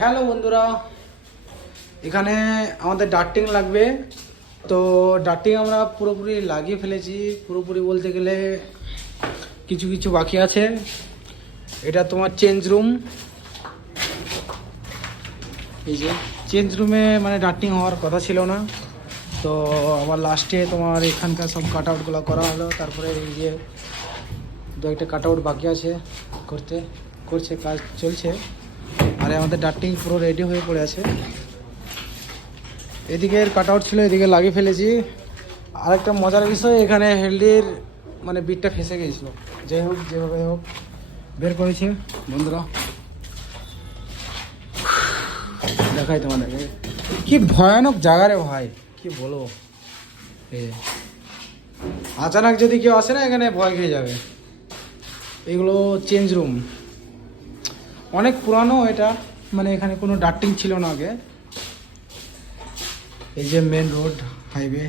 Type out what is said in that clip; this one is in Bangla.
হ্যালো বন্ধুরা, এখানে আমাদের ডার্টিং লাগবে। তো ডার্টিং আমরা পুরোপুরি লাগিয়ে ফেলেছি, পুরোপুরি বলতে গেলে কিছু কিছু বাকি আছে। এটা তোমার চেঞ্জ রুম, এই যে চেঞ্জ রুমে মানে ডার্টিং হওয়ার কথা ছিল না, তো আবার লাস্টে তোমার এখানকার সব কাট আউটগুলো করা হলো। তারপরে এই যে দু একটা কাট আউট বাকি আছে, করছে কাজ চলছে। আর আমাদের ডার্টিং পুরো রেডি হয়ে পড়ে আছে। এদিকের কাট আউট ছিল, এদিকে লাগিয়ে ফেলেছি। আরেকটা মজার বিষয়, এখানে হেলদির মানে বিটটা ফেসে গিয়েছিলো। যাই হোক, যেভাবে হোক বের করেছি বন্ধুরা। দেখাই তোমাদেরকে, কি ভয়ানক জায়গা রে ভাই, কি বলবো। আচানক যদি কেউ আসে না, এখানে ভয় খেয়ে যাবে। এগুলো চেঞ্জ রুম, অনেক পুরানো এটা, মানে এখানে কোনো ডার্টিং ছিল না আগে। এই যে মেন রোড, হাইওয়ে।